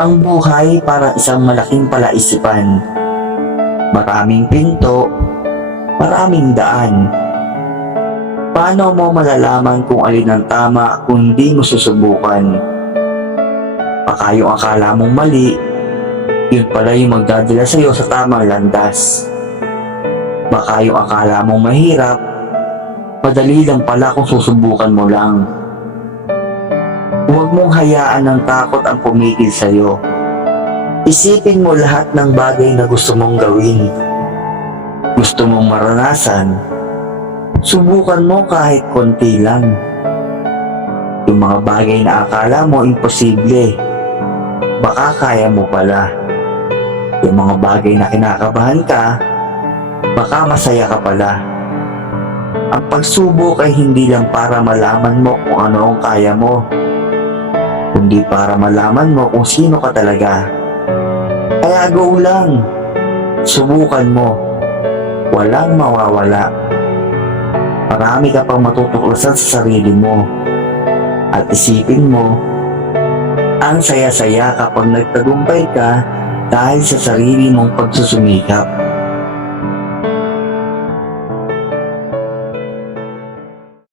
Ang buhay parang isang malaking palaisipan. Maraming pinto, maraming daan. Paano mo malalaman kung alin ang tama kung di mo susubukan? Baka yung akala mong mali, yun pala yung magdadala sa'yo sa tamang landas. Baka yung akala mong mahirap, madali lang pala kung susubukan mo lang. Huwag mong hayaan ng takot ang pumigil sa'yo. Isipin mo lahat ng bagay na gusto mong gawin. Gusto mong maranasan. Subukan mo kahit konti lang. Yung mga bagay na akala mo imposible, baka kaya mo pala. Yung mga bagay na kinakabahan ka, baka masaya ka pala. Ang pagsubok ay hindi lang para malaman mo kung ano ang kaya mo, kundi para malaman mo kung sino ka talaga. Kaya go lang. Subukan mo. Walang mawawala. Marami ka pang matutuklasan sa sarili mo. At isipin mo, ang saya-saya kapag nagtagumpay ka dahil sa sarili mong pagsusumikap.